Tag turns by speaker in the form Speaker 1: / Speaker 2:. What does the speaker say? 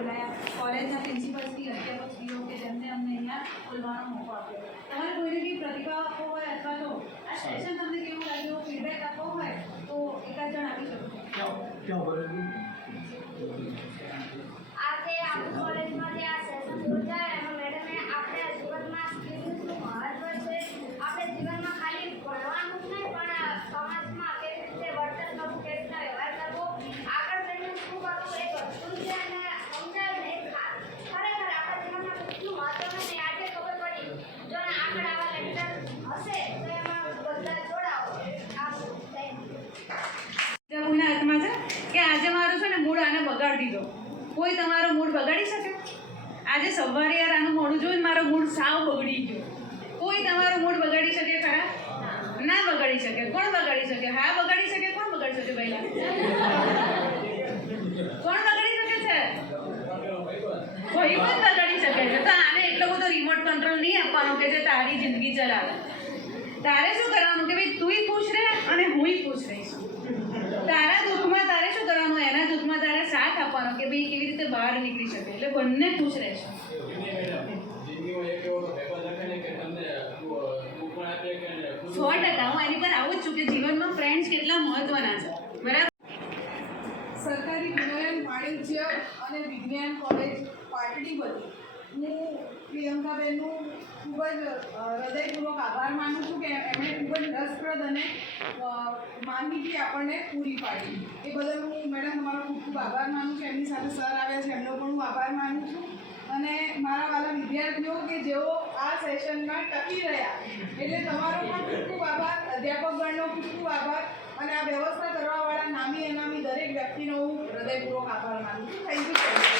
Speaker 1: બોલાયા કોલેજના પ્રિન્સિપલશ્રી અધ્યાપકશ્રીઓ કે જેમને અમને અહીંયા બોલવાનો મોકો આપ્યો તમારે કોઈને બી પ્રતિભાવ આપવો હોય અથવા તો આ સેશન તમને કેવું લાગ્યું ફીડબેક આપવો હોય તો એકાદ જણ આપી શકો
Speaker 2: ક્યાં ભરેલું
Speaker 1: બગાડી દીધો. કોઈ તમારો મૂડ બગાડી શકે? આજે સવારે યાર આનું મોડું જોઈને મારો મૂડ સાવ બગડી ગયો. કોઈ તમારો મૂડ બગાડી શકે ખરા? ના બગાડી શકે. કોણ બગાડી શકે? હા બગાડી શકે? કોણ બગાડી શકે પહેલા? કોણ બગાડી શકે છે? કોઈ પણ બગાડી શકે છે. તો આને એટલો બધો રિમોટ કંટ્રોલ નહીં આપવાનો કે જે તારી જિંદગી ચલાવે. તારે શું કરવાનું? કે ભાઈ તુંય ખુશ રહે અને હુંય ખુશ રહીશ તારા દુઃખમાં તારે શું કરવાનું એના દુઃખમાં તારે સાથ આપવાનો કે ભાઈ કેવી રીતે બહાર નીકળી શકે? એટલે બંને ખુશ રહેશે સો ટકા હું એની પર આવું જ છું કે જીવનમાં ફ્રેન્ડ્સ કેટલા મહત્વના છે. બરાબર?
Speaker 3: સરકારી વિજ્ઞાન વાણિજ્ય અને વિજ્ઞાન કોલેજ પાટડી બધી હું પ્રિયંકાબેનનું ખૂબ જ હૃદયપૂર્વક આભાર માનું છું કે એમણે ખૂબ જ રસપ્રદ અને માહિતી આપણને પૂરી પાડી. એ બદલ હું, મેડમ, તમારો ખૂબ ખૂબ આભાર માનું છું. એમની સાથે સર આવ્યા છે, એમનો પણ હું આભાર માનું છું. અને મારા વાલા વિદ્યાર્થીઓ કે જેઓ આ સેશનમાં ટકી રહ્યા, એટલે તમારો પણ ખૂબ ખૂબ આભાર. અધ્યાપકગણનો ખૂબ ખૂબ આભાર. અને આ વ્યવસ્થા કરવાવાળા નામી અનામી દરેક વ્યક્તિનો હું હૃદયપૂર્વક આભાર માનું છું. Thank you